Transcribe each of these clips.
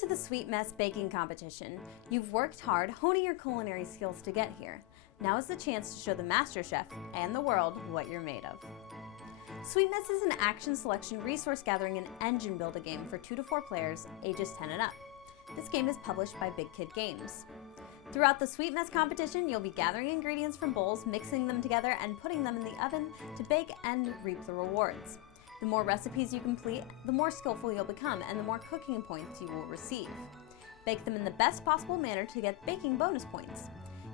to the Sweet Mess Baking Competition. You've worked hard honing your culinary skills to get here. Now is the chance to show the master chef and the world what you're made of. Sweet Mess is an action selection resource gathering and engine builder game for 2 to 4 players, ages 10 and up. This game is published by Big Kid Games. Throughout the Sweet Mess competition, you'll be gathering ingredients from bowls, mixing them together, and putting them in the oven to bake and reap the rewards. The more recipes you complete, the more skillful you'll become and the more cooking points you will receive. Bake them in the best possible manner to get baking bonus points.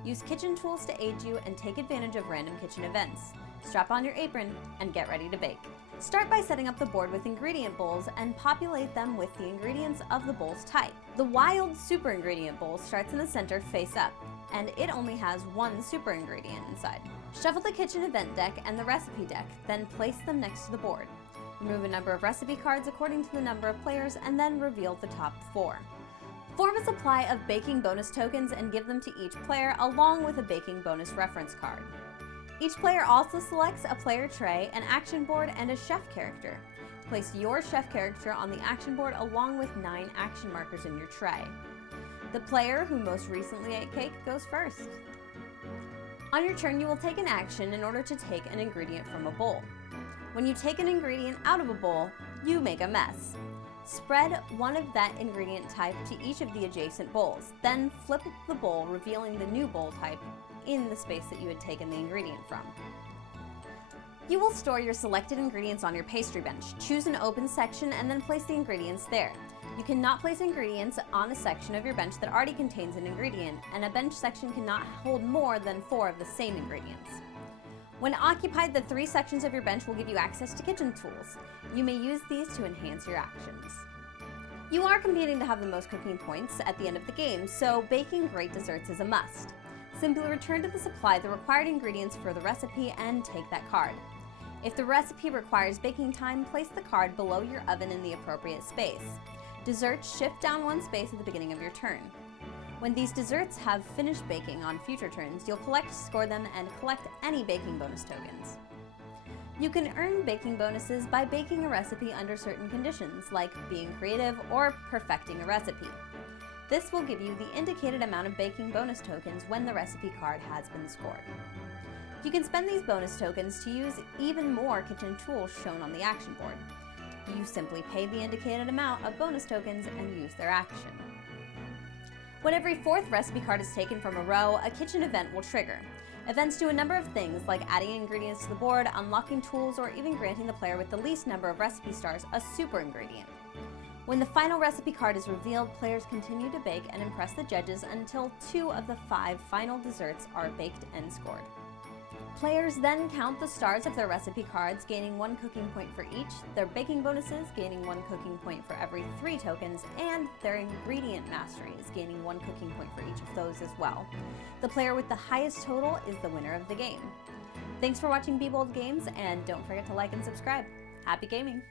Use kitchen tools to aid you and take advantage of random kitchen events. Strap on your apron and get ready to bake. Start by setting up the board with ingredient bowls and populate them with the ingredients of the bowl's type. The Wild Super Ingredient Bowl starts in the center face up, and it only has 1 super ingredient inside. Shuffle the kitchen event deck and the recipe deck, then place them next to the board. Remove a number of recipe cards according to the number of players and then reveal the top 4. Form a supply of baking bonus tokens and give them to each player along with a baking bonus reference card. Each player also selects a player tray, an action board, and a chef character. Place your chef character on the action board along with 9 action markers in your tray. The player who most recently ate cake goes first. On your turn, you will take an action in order to take an ingredient from a bowl. When you take an ingredient out of a bowl, you make a mess. Spread one of that ingredient type to each of the adjacent bowls, then flip the bowl, revealing the new bowl type in the space that you had taken the ingredient from. You will store your selected ingredients on your pastry bench. Choose an open section and then place the ingredients there. You cannot place ingredients on a section of your bench that already contains an ingredient, and a bench section cannot hold more than 4 of the same ingredients. When occupied, the 3 sections of your bench will give you access to kitchen tools. You may use these to enhance your actions. You are competing to have the most cooking points at the end of the game, so baking great desserts is a must. Simply return to the supply the required ingredients for the recipe and take that card. If the recipe requires baking time, place the card below your oven in the appropriate space. Desserts shift down 1 space at the beginning of your turn. When these desserts have finished baking on future turns, you'll score them, and collect any baking bonus tokens. You can earn baking bonuses by baking a recipe under certain conditions, like being creative or perfecting a recipe. This will give you the indicated amount of baking bonus tokens when the recipe card has been scored. You can spend these bonus tokens to use even more kitchen tools shown on the action board. You simply pay the indicated amount of bonus tokens and use their action. When every 4th recipe card is taken from a row, a kitchen event will trigger. Events do a number of things, like adding ingredients to the board, unlocking tools, or even granting the player with the least number of recipe stars a super ingredient. When the final recipe card is revealed, players continue to bake and impress the judges until 2 of the 5 final desserts are baked and scored. Players then count the stars of their recipe cards, gaining 1 cooking point for each, their baking bonuses, gaining 1 cooking point for every 3 tokens, and their ingredient masteries, gaining 1 cooking point for each of those as well. The player with the highest total is the winner of the game. Thanks for watching Bebo Games, and don't forget to like and subscribe. Happy gaming!